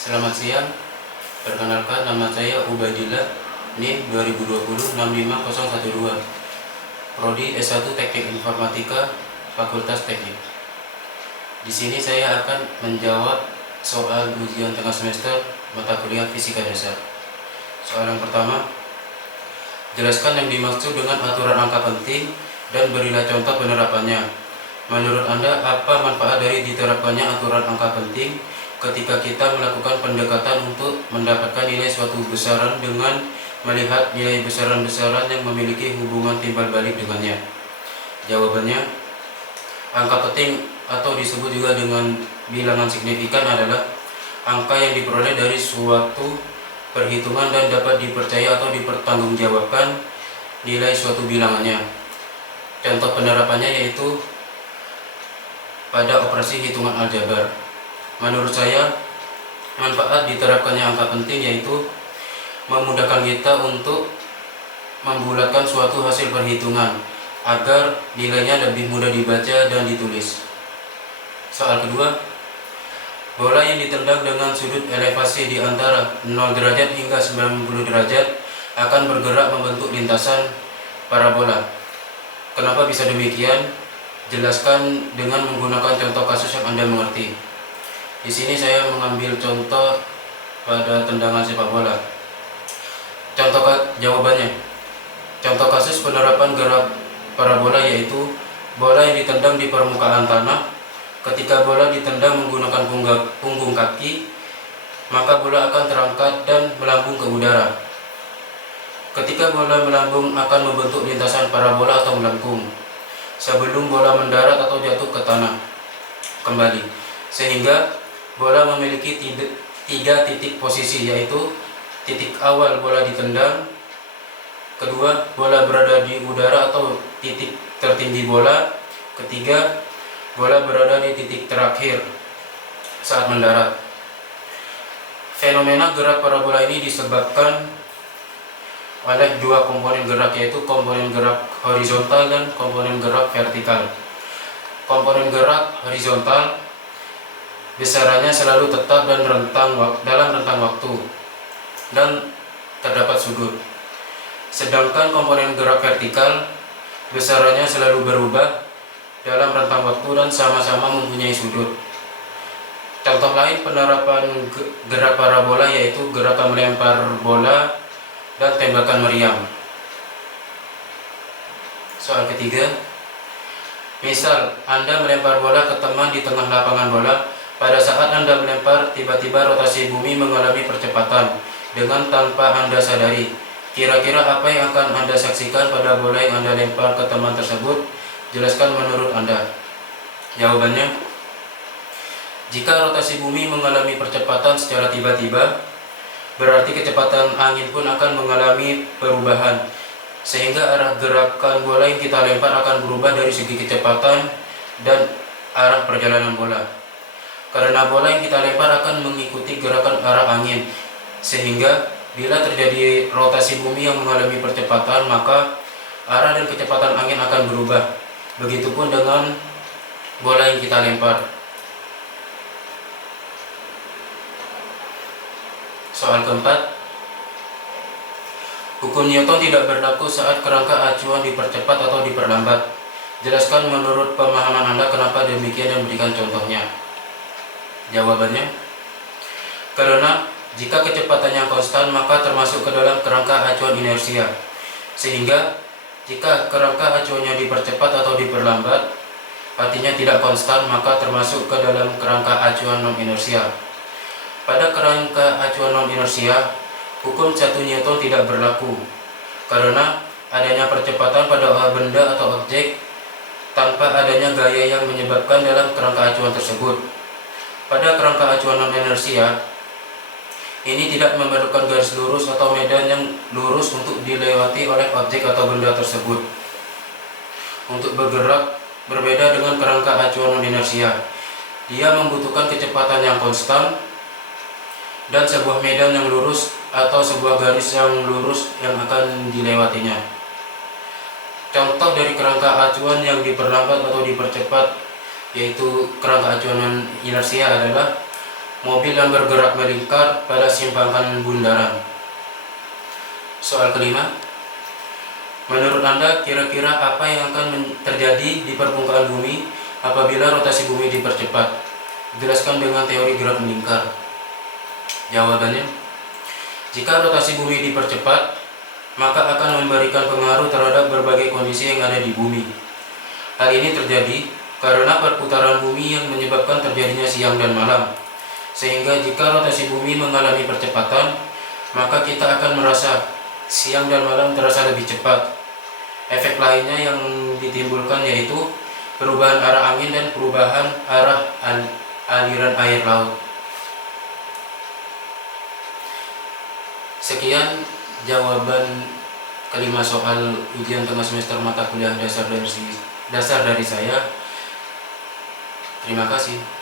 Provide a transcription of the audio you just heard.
Selamat siang, perkenalkan nama saya Ubaidillah, NIM 2020-65012, Prodi S1 Teknik Informatika, Fakultas Teknik. Di sini saya akan menjawab soal ujian tengah semester mata kuliah Fisika Dasar. Soal yang pertama, jelaskan yang dimaksud dengan aturan angka penting dan berilah contoh penerapannya. Menurut Anda, apa manfaat dari diterapkannya aturan angka penting ketika kita melakukan pendekatan untuk mendapatkan nilai suatu besaran dengan melihat nilai besaran-besaran yang memiliki hubungan timbal balik dengannya? Jawabannya, angka penting atau disebut juga dengan bilangan signifikan adalah angka yang diperoleh dari suatu perhitungan dan dapat dipercaya atau dipertanggungjawabkan nilai suatu bilangannya. Contoh penerapannya yaitu pada operasi hitungan aljabar. Menurut saya, manfaat diterapkannya angka penting yaitu memudahkan kita untuk membulatkan suatu hasil perhitungan agar nilainya lebih mudah dibaca dan ditulis. Soal kedua, bola yang ditendang dengan sudut elevasi di antara 0 derajat hingga 90 derajat akan bergerak membentuk lintasan parabola. Kenapa bisa demikian? Jelaskan dengan menggunakan contoh kasus yang Anda mengerti. Di sini saya mengambil contoh pada tendangan sepak bola. Jawabannya. Contoh kasus penerapan gerak parabola yaitu bola yang ditendang di permukaan tanah. Ketika bola ditendang menggunakan punggung kaki, maka bola akan terangkat dan melambung ke udara. Ketika bola melambung akan membentuk lintasan parabola atau melengkung sebelum bola mendarat atau jatuh ke tanah kembali, sehingga bola memiliki tiga titik posisi, yaitu titik awal bola ditendang, kedua bola berada di udara atau titik tertinggi bola, ketiga bola berada di titik terakhir saat mendarat. Fenomena gerak parabola ini disebabkan oleh dua komponen gerak, yaitu komponen gerak horizontal dan komponen gerak vertikal. Komponen gerak horizontal besarannya selalu tetap dan dalam rentang waktu dan terdapat sudut. Sedangkan komponen gerak vertikal besarannya selalu berubah dalam rentang waktu dan sama-sama mempunyai sudut. Contoh lain penerapan gerak parabola yaitu gerakan melempar bola dan tembakan meriam. Soal ketiga, misal Anda melempar bola ke teman di tengah lapangan bola. Pada saat Anda melempar, tiba-tiba rotasi bumi mengalami percepatan dengan tanpa Anda sadari. Kira-kira apa yang akan Anda saksikan pada bola yang Anda lempar ke teman tersebut? Jelaskan menurut Anda. Jawabannya, jika rotasi bumi mengalami percepatan secara tiba-tiba, berarti kecepatan angin pun akan mengalami perubahan, sehingga arah gerakan bola yang kita lempar akan berubah dari segi kecepatan dan arah perjalanan bola. Karena bola yang kita lempar akan mengikuti gerakan arah angin, sehingga bila terjadi rotasi bumi yang mengalami percepatan, maka arah dan kecepatan angin akan berubah. Begitupun dengan bola yang kita lempar. Soal keempat, hukum Newton tidak berlaku saat kerangka acuan dipercepat atau diperlambat. Jelaskan menurut pemahaman Anda kenapa demikian dan berikan contohnya. Jawabannya, karena jika kecepatannya konstan maka termasuk ke dalam kerangka acuan inersia, sehingga jika kerangka acuannya dipercepat atau diperlambat artinya tidak konstan, maka termasuk ke dalam kerangka acuan non inersia. Pada kerangka acuan non inersia, hukum 1 Newton tidak berlaku karena adanya percepatan pada benda atau objek tanpa adanya gaya yang menyebabkan dalam kerangka acuan tersebut. Pada kerangka acuan non inersia, ini tidak memerlukan garis lurus atau medan yang lurus untuk dilewati oleh objek atau benda tersebut untuk bergerak. Berbeda dengan kerangka acuan non inersia, dia membutuhkan kecepatan yang konstan dan sebuah medan yang lurus atau sebuah garis yang lurus yang akan dilewatinya. Contoh dari kerangka acuan yang diperlambat atau dipercepat yaitu kerangka acuan non inersia adalah mobil yang bergerak melingkar pada simpangan bundaran. Soal kelima, menurut Anda kira-kira apa yang akan terjadi di permukaan bumi apabila rotasi bumi dipercepat? Jelaskan dengan teori gerak melingkar. Jawabannya, jika rotasi bumi dipercepat, maka akan memberikan pengaruh terhadap berbagai kondisi yang ada di bumi. Hal ini terjadi karena perputaran bumi yang menyebabkan terjadinya siang dan malam. Sehingga jika rotasi bumi mengalami percepatan, maka kita akan merasa siang dan malam terasa lebih cepat. Efek lainnya yang ditimbulkan yaitu perubahan arah angin dan perubahan arah aliran air laut. Sekian jawaban kelima soal ujian tengah semester mata kuliah dasar dari saya. Terima kasih.